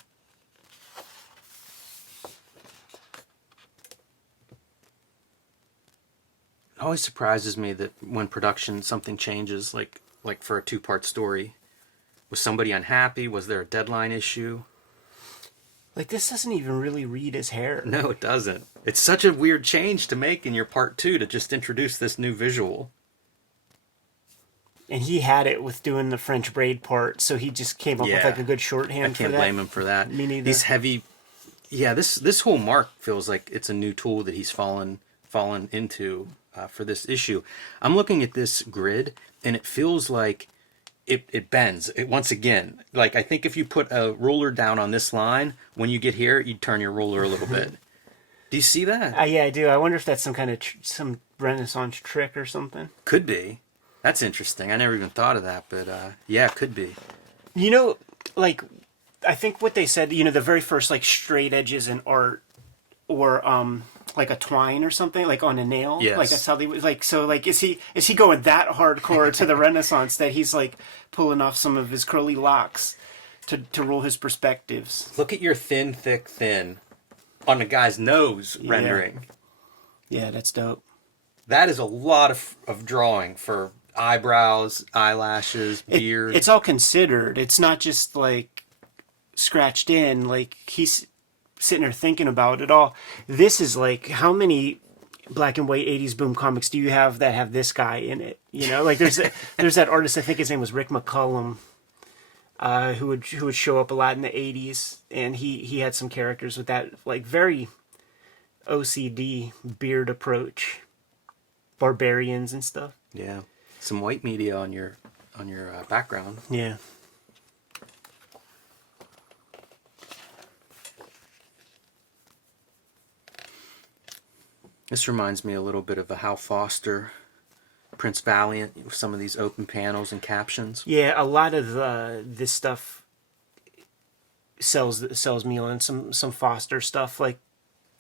It always surprises me that when production something changes, like for a 2-part story. Was somebody unhappy? Was there a deadline issue? Like, this doesn't even really read his hair. No, it doesn't. It's such a weird change to make in your part 2 to just introduce this new visual. And he had it with doing the French braid part, so he just came up with like a good shorthand for that. I can't blame him for that. Me neither. These heavy... Yeah, this whole mark feels like it's a new tool that he's fallen into for this issue. I'm looking at this grid, and it feels like it bends. Once again, like I think if you put a ruler down on this line, when you get here, you'd turn your ruler a little bit. Do you see that? Yeah, I do. I wonder if that's some kind of some Renaissance trick or something. Could be. That's interesting. I never even thought of that, but yeah, it could be. Like, I think what they said, the very first like straight edges in art, or like a twine or something, like on a nail. Yes. Like that's how they like. So like, is he going that hardcore to the Renaissance that he's like pulling off some of his curly locks to rule his perspectives? Look at your thin, thick, thin on the guy's nose rendering. Yeah, that's dope. That is a lot of drawing for eyebrows, eyelashes, beard. It's all considered. It's not just like scratched in. Like he's sitting there thinking about it all. This is like, how many black and white 80s boom comics do you have that have this guy in it? You know, like there's that artist, I think his name was Rick McCullum, who would show up a lot in the 80s, and he had some characters with that like very OCD beard approach, barbarians and stuff. Yeah, some white media on your background. Yeah. This reminds me a little bit of a Hal Foster, Prince Valiant, with some of these open panels and captions. Yeah, a lot of this stuff sells me on some Foster stuff. Like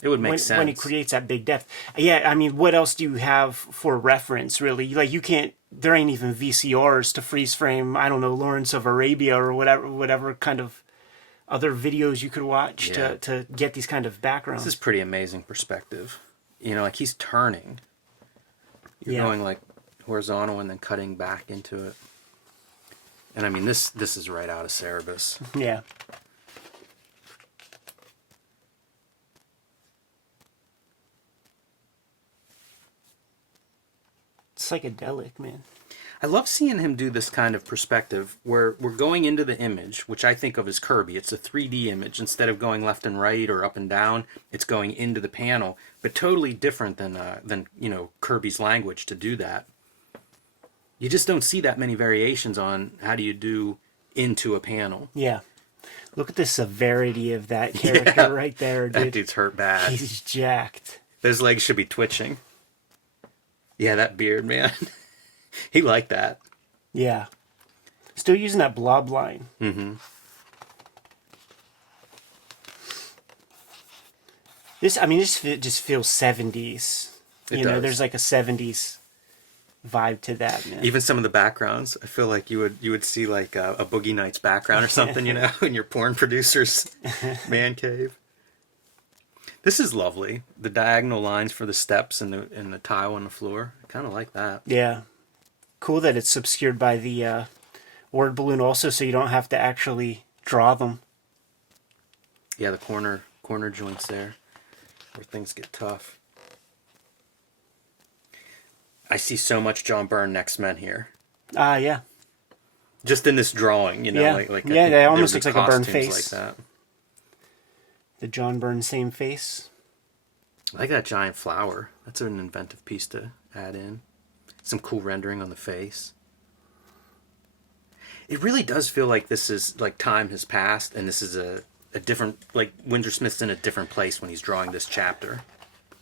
It would make sense when he creates that big depth. Yeah, I mean, what else do you have for reference, really? Like, you can't. There ain't even VCRs to freeze frame. I don't know, Lawrence of Arabia or whatever kind of other videos you could watch to get these kind of backgrounds. This is pretty amazing perspective. You know, like he's turning. You're going like horizontal and then cutting back into it. And I mean, this is right out of Cerebus. Yeah. Psychedelic, man. I love seeing him do this kind of perspective where we're going into the image, which I think of as Kirby. It's a 3D image. Instead of going left and right or up and down, it's going into the panel, but totally different than you know, Kirby's language to do that. You just don't see that many variations on how do you do into a panel. Yeah. Look at the severity of that character right there, dude. That dude's hurt bad. He's jacked. Those legs should be twitching. Yeah, that beard, man. He liked that. Yeah. Still using that blob line. Mm-hmm. This just feels 70s. It You know, does. there's like a 70s vibe to that, man. Even some of the backgrounds, I feel like you would see like a Boogie Nights background or something, you know, in your porn producer's man cave. This is lovely. The diagonal lines for the steps and the tile on the floor. I kind of like that. Yeah. Cool that it's obscured by the word balloon also, so you don't have to actually draw them. Yeah, the corner joints there where things get tough. I see so much John Byrne X-Men here. Yeah. Just in this drawing, you know, Yeah. like Yeah, that almost there's looks like a Byrne costumes face. like that. The John Byrne same face. I like that giant flower. That's an inventive piece to add in. Some cool rendering on the face. It really does feel like this is like time has passed and this is a different, like Windsor-Smith's in a different place when he's drawing this chapter.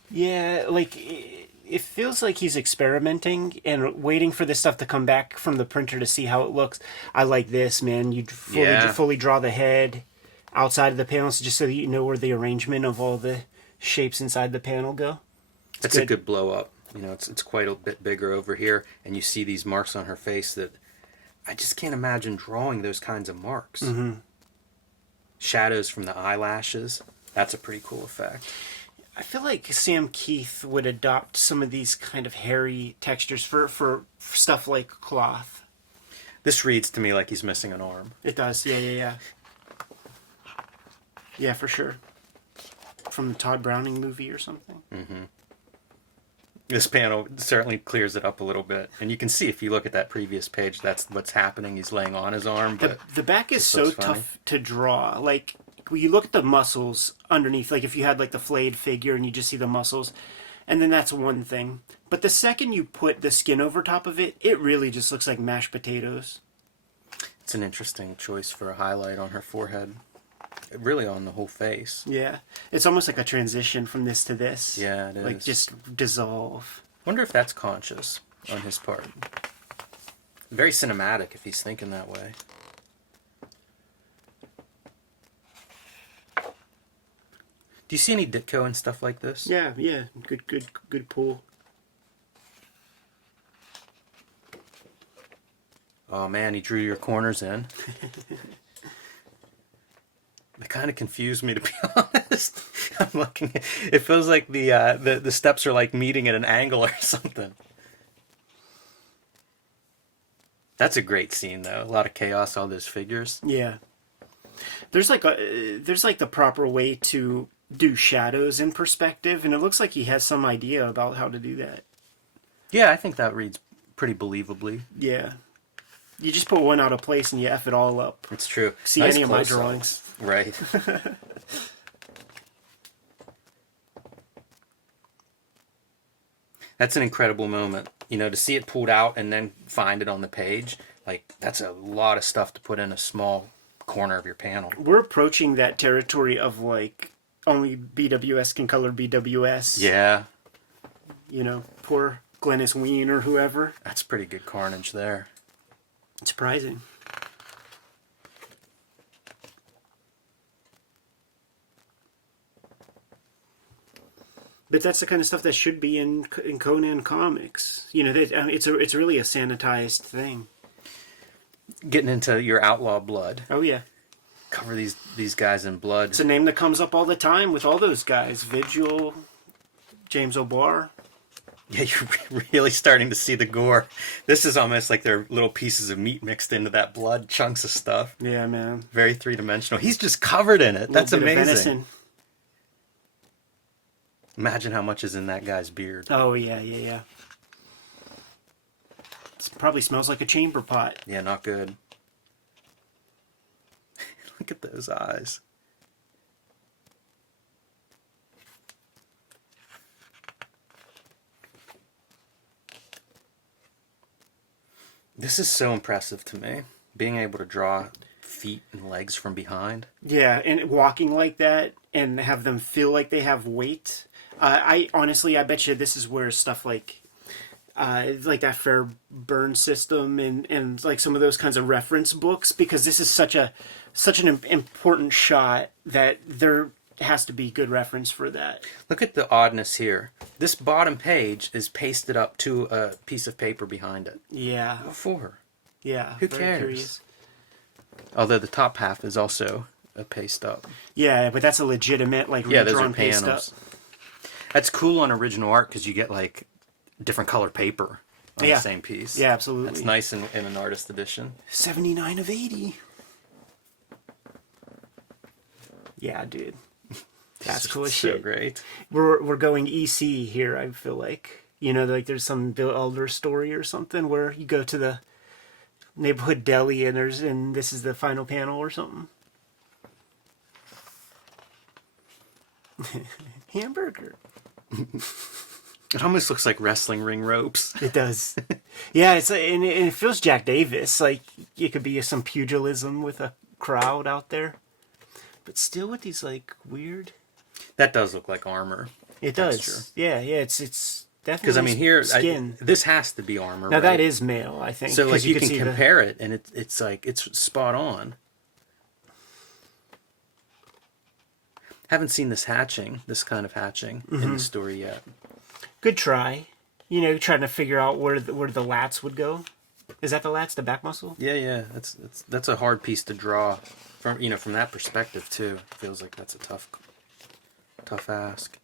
Yeah, like it feels like he's experimenting and waiting for this stuff to come back from the printer to see how it looks. I like this, man. You fully draw the head outside of the panels just so that you know where the arrangement of all the shapes inside the panel go. That's a good blow up. You know, it's quite a bit bigger over here, and you see these marks on her face that I just can't imagine drawing those kinds of marks. Mm-hmm. Shadows from the eyelashes. That's a pretty cool effect. I feel like Sam Keith would adopt some of these kind of hairy textures for stuff like cloth. This reads to me like he's missing an arm. It does, yeah. Yeah, for sure. From the Todd Browning movie or something. Mm-hmm. This panel certainly clears it up a little bit. And you can see if you look at that previous page, that's what's happening. He's laying on his arm. But the back is so tough to draw. Like, when you look at the muscles underneath, like if you had like the flayed figure and you just see the muscles, and then that's one thing. But the second you put the skin over top of it, it really just looks like mashed potatoes. It's an interesting choice for a highlight on her forehead. Really on the whole face. Yeah. It's almost like a transition from this to this. Yeah, it is. Like, just dissolve. Wonder if that's conscious on his part. Very cinematic if he's thinking that way. Do you see any Ditko and stuff like this? Yeah. Good pull. Oh man, he drew your corners in. They kind of confused me, to be honest. I'm looking. It feels like the steps are like meeting at an angle or something. That's a great scene, though. A lot of chaos, all those figures. Yeah. There's like the proper way to do shadows in perspective, and it looks like he has some idea about how to do that. Yeah, I think that reads pretty believably. Yeah. You just put one out of place and you F it all up. It's true. See Nice any of my close-up. drawings. Right. That's an incredible moment. You know, to see it pulled out and then find it on the page, like, that's a lot of stuff to put in a small corner of your panel. We're approaching that territory of, like, only BWS can color BWS. Yeah, You know, poor Glennis Ween or whoever. that's pretty good carnage there. Surprising. But that's the kind of stuff that should be in Conan comics. You know, that it's really a sanitized thing. Getting into your outlaw blood. Oh yeah, Cover these guys in blood. it's a name that comes up all the time with all those guys. Vigil, James O'Barr. Yeah, you're really starting to see the gore. This is almost like they're little pieces of meat mixed into that blood, chunks of stuff. Yeah, man. Very three-dimensional. He's just covered in it. That's Little bit of amazing. venison. Imagine how much is in that guy's beard. Oh yeah. It probably smells like a chamber pot. Yeah, not good. Look at those eyes. This is so impressive to me. Being able to draw feet and legs from behind. Yeah, and walking like that and have them feel like they have weight. I honestly, I bet you this is where stuff like that fair burn system and like some of those kinds of reference books, because this is such an important shot that there has to be good reference for that. Look at the oddness here. This bottom page is pasted up to a piece of paper behind it. Yeah, What for? yeah. Who very cares? curious. Although the top half is also a paste up. Yeah, but that's a legitimate like Yeah, those are redrawn paste up. panels. That's cool on original art because you get like different color paper on Yeah. the same piece. Yeah, absolutely. That's nice in an artist edition. 79 of 80. Yeah, dude. That's cool as So shit. great. We're going EC here, I feel like. You know, like there's some Bill Elder story or something where you go to the neighborhood deli and this is the final panel or something. Hamburger. It almost looks like wrestling ring ropes. It does. Yeah, it's and it feels Jack Davis. Like it could be some pugilism with a crowd out there. But still with these like weird. That does look like armor. It That's does. true. Yeah, it's definitely Because I mean, here, skin. this has to be armor. Now right? that is male, I think. So like 'cause you can see the- compare it, and it's like it's spot on. Haven't seen this kind of hatching in the story yet. Good try. You know, trying to figure out where the lats would go. Is that the lats, the back muscle? Yeah. That's a hard piece to draw from that perspective too. Feels like that's a tough ask.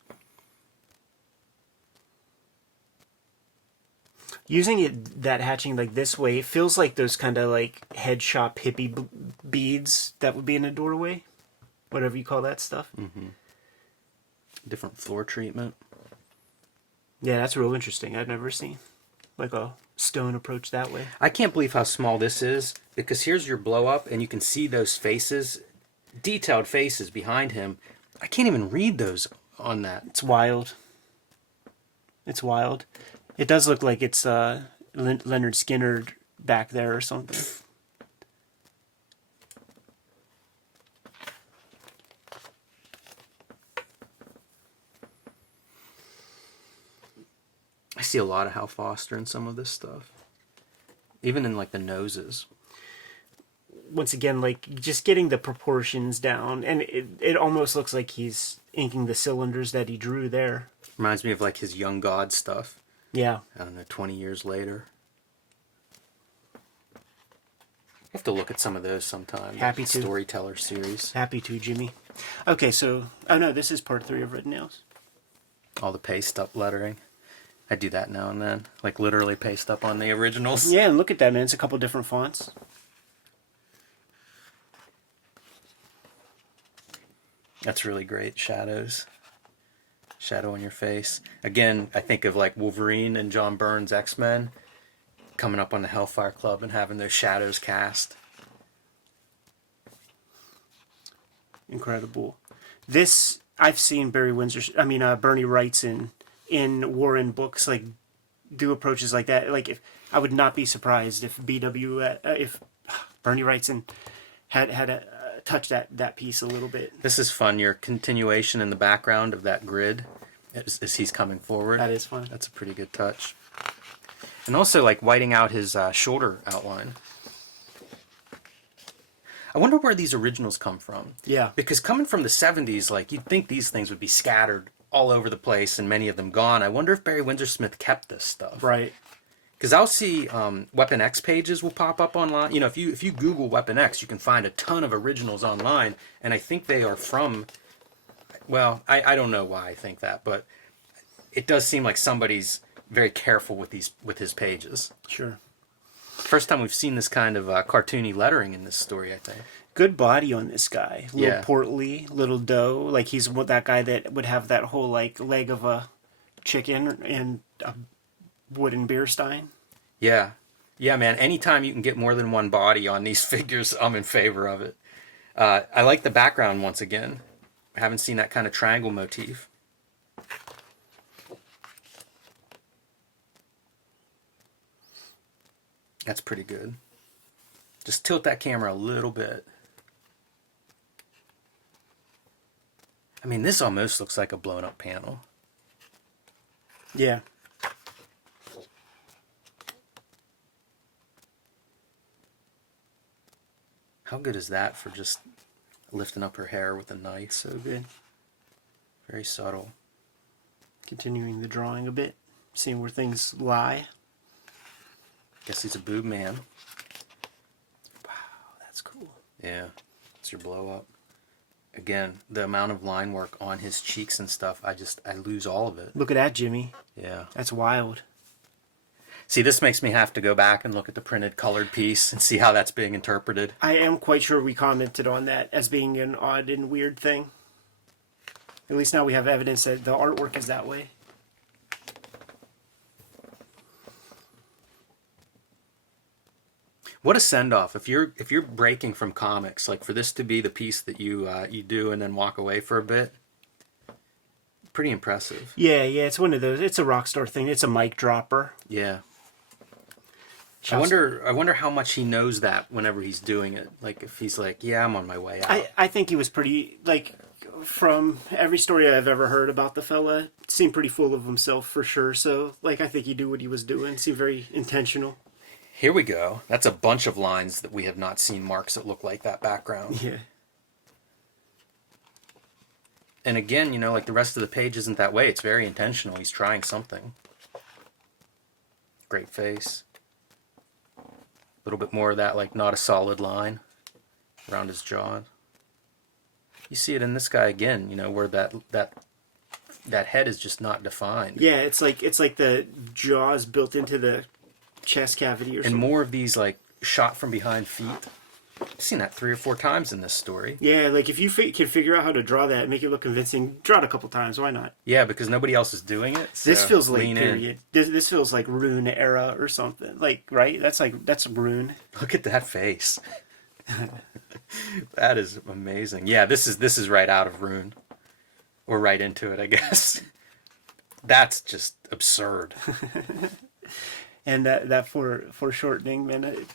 Using that hatching like this way, it feels like those kind of like head shop hippie beads that would be in a doorway. Whatever you call that stuff. Different floor treatment. Yeah, that's real interesting. I've never seen like a stone approach that way. I can't believe how small this is, because here's your blow up and you can see those faces, detailed faces behind him. I can't even read those on that. It's wild. It's wild. It does look like it's Leonard Skinner back there or something. I see a lot of Hal Foster in some of this stuff. Even in like the noses. Once again, like just getting the proportions down, and it almost looks like he's inking the cylinders that he drew there. Reminds me of like his Young God stuff. Yeah. I don't know, 20 years later. I have to look at some of those sometime. Happy the to. Storyteller series. Happy to, Jimmy. Okay, so oh no, this is part 3 of Red Nails. All the paste up lettering. I do that now and then. Like literally paste up on the originals. Yeah, and look at that, man. It's a couple different fonts. That's really great. Shadows. Shadow on your face. Again, I think of like Wolverine and John Byrne's X-Men coming up on the Hellfire Club and having those shadows cast. Incredible. This, I've seen Bernie Wright's in Warren books, like, do approaches like that. Like, if I would not be surprised if if Bernie Wrightson had touched that piece a little bit. This is fun. Your continuation in the background of that grid as he's coming forward. That is fun. That's a pretty good touch. And also, like, whiting out his shoulder outline. I wonder where these originals come from. Yeah. Because coming from the 70s, like, you'd think these things would be scattered all over the place and many of them gone. I wonder if Barry Windsor-Smith kept this stuff. Right. Because I'll see Weapon X pages will pop up online. You know, if you Google Weapon X, you can find a ton of originals online. And I think they are from... Well, I don't know why I think that, but it does seem like somebody's very careful with his pages. Sure. First time we've seen this kind of cartoony lettering in this story, I think. Good body on this guy. Little Yeah. portly, little doe. Like, he's that guy that would have that whole, like, leg of a chicken and a wooden beer stein. Yeah. Yeah, man. Anytime you can get more than one body on these figures, I'm in favor of it. I like the background once again. I haven't seen that kind of triangle motif. That's pretty good. Just tilt that camera a little bit. I mean, this almost looks like a blown up panel. Yeah. How good is that for just lifting up her hair with a knife? So good. Very subtle. Continuing the drawing a bit. Seeing where things lie. Guess he's a boob man. Wow, that's cool. Yeah, it's your blow up. Again, the amount of line work on his cheeks and stuff, I lose all of it. Look at that, Jimmy. Yeah. That's wild. See, this makes me have to go back and look at the printed colored piece and see how that's being interpreted. I am quite sure we commented on that as being an odd and weird thing. At least now we have evidence that the artwork is that way. What a send off if you're breaking from comics, like for this to be the piece that you do and then walk away for a bit. Pretty impressive. Yeah, it's one of those. It's a rock star thing. It's a mic dropper. Yeah. I wonder how much he knows that whenever he's doing it. Like if he's like, yeah, I'm on my way out. I think he was pretty, like, from every story I've ever heard about the fella, seemed pretty full of himself for sure. So, like, I think he knew what he was doing. Seemed very intentional. Here we go. That's a bunch of lines that we have not seen marks that look like that background. Yeah. And again, you know, like the rest of the page isn't that way. It's very intentional. He's trying something. Great face. A little bit more of that, like, not a solid line around his jaw. You see it in this guy again, you know, where that head is just not defined. Yeah, it's like the jaws built into the chest cavity or something. And more of these, like, shot from behind feet. I've seen that 3 or 4 times in this story. Yeah, like if you can figure out how to draw that and make it look convincing, draw it a couple times. Why not? Yeah, because nobody else is doing it. So This feels like lean in. period. This feels like Rune era or something. Like, right? That's Rune. Look at that face. That is amazing. Yeah, this is right out of Rune. Or right into it, I guess. That's just absurd. And that foreshortening, man.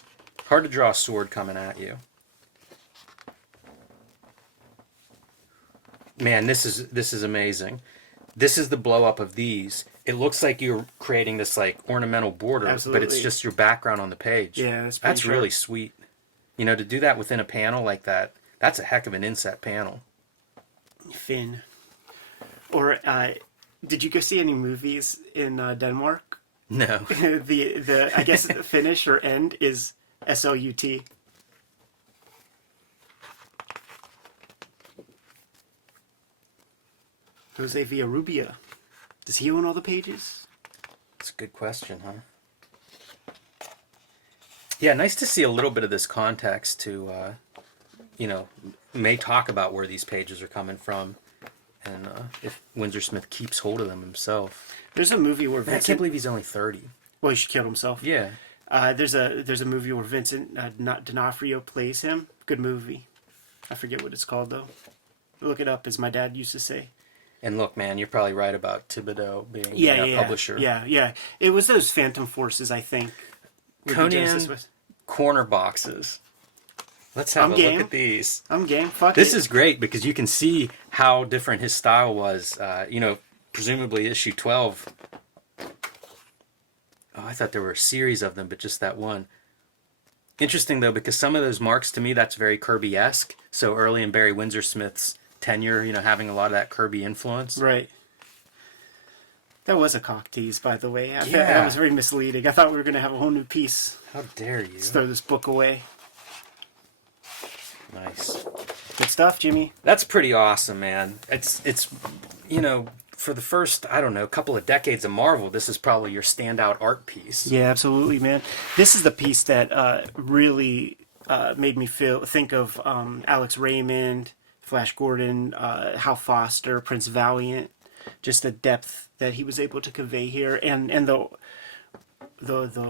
Hard to draw a sword coming at you. Man, this is amazing. This is the blow up of these. It looks like you're creating this like ornamental border, Absolutely. but it's just your background on the page. Yeah, that's really sweet. You know, to do that within a panel like that, that's a heck of an inset panel. Finn. Or did you go see any movies in Denmark? No. the I guess the finish or end is SLUT. Jose Villarrubia. Does he own all the pages? That's a good question, huh? Yeah, nice to see a little bit of this context to, may talk about where these pages are coming from, and if Windsor-Smith keeps hold of them himself. There's a movie where Man, I can't believe he's only 30. Well, he killed himself. Yeah. There's a movie where Vincent D'Onofrio plays him. Good movie. I forget what it's called though. Look it up, as my dad used to say. And look, man, you're probably right about Thibodeau being a publisher. Yeah. It was those Phantom Forces, I think. Conan corner boxes. Let's have a look at these. I'm game. Fuck This it. is great because you can see how different his style was. Presumably issue 12. Oh, I thought there were a series of them, but just that one. Interesting, though, because some of those marks, to me, that's very Kirby-esque. So early in Barry Windsor-Smith's tenure, having a lot of that Kirby influence. Right. That was a cock tease, by the way. Yeah. That was very misleading. I thought we were going to have a whole new piece. How dare you? Let's throw this book away. Nice. Good stuff, Jimmy. That's pretty awesome, man. It's for the first, I don't know, couple of decades of Marvel, this is probably your standout art piece. Yeah, absolutely, man. This is the piece that really made me think of Alex Raymond, Flash Gordon, Hal Foster, Prince Valiant. Just the depth that he was able to convey here, and the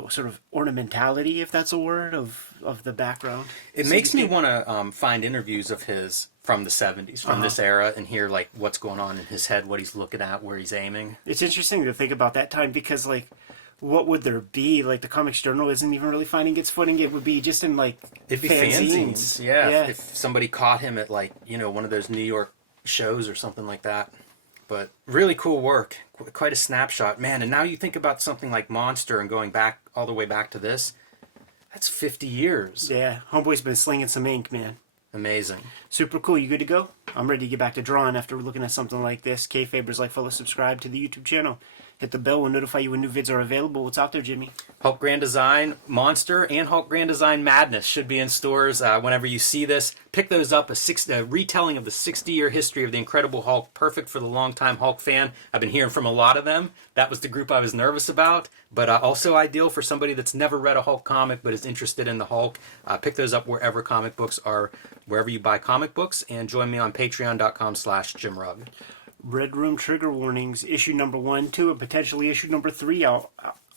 sort of ornamentality, if that's a word, of the background. It makes me want to find interviews of his from the 70s, from this era, and hear like what's going on in his head, what he's looking at, where he's aiming. It's interesting to think about that time because, like, what would there be? Like, the Comics Journal isn't even really finding its footing. It would be just in, like, it'd be fanzines. Yeah. If somebody caught him at, like, one of those New York shows or something like that. But really cool work. Quite a snapshot. Man, and now you think about something like Monster and going back all the way back to this. That's 50 years. Yeah, Homeboy's been slinging some ink, man. Amazing. Super cool. You good to go? I'm ready to get back to drawing after looking at something like this. Kayfabe's like, fellow, subscribe to the YouTube channel. Hit the bell. We'll notify you when new vids are available. What's out there, Jimmy? Hulk Grand Design Monster and Hulk Grand Design Madness should be in stores whenever you see this. Pick those up. A retelling of the 60-year history of the Incredible Hulk. Perfect for the longtime Hulk fan. I've been hearing from a lot of them. That was the group I was nervous about. But also ideal for somebody that's never read a Hulk comic but is interested in the Hulk. Pick those up wherever comic books are, wherever you buy comic books. And join me on patreon.com/JimRugg. Red Room trigger warnings, issue number 1, 2, and potentially issue number 3 out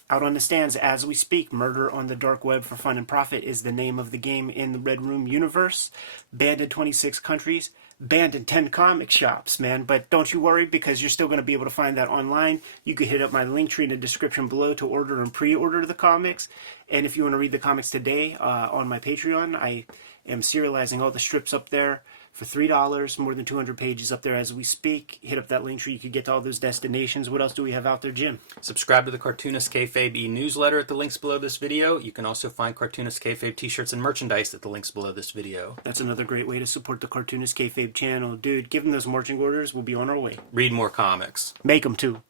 on the stands as we speak. Murder on the Dark Web for Fun and Profit is the name of the game in the Red Room universe. Banned in 26 countries, banned in 10 comic shops, man. But don't you worry, because you're still going to be able to find that online. You can hit up my link tree in the description below to order and pre-order the comics. And if you want to read the comics today on my Patreon, I am serializing all the strips up there for $3, more than 200 pages up there as we speak. Hit up that link tree. You could get to all those destinations. What else do we have out there, Jim? Subscribe to the Cartoonist Kayfabe e-newsletter at the links below this video. You can also find Cartoonist Kayfabe t-shirts and merchandise at the links below this video. That's another great way to support the Cartoonist Kayfabe channel. Dude, give them those marching orders. We'll be on our way. Read more comics. Make them, too.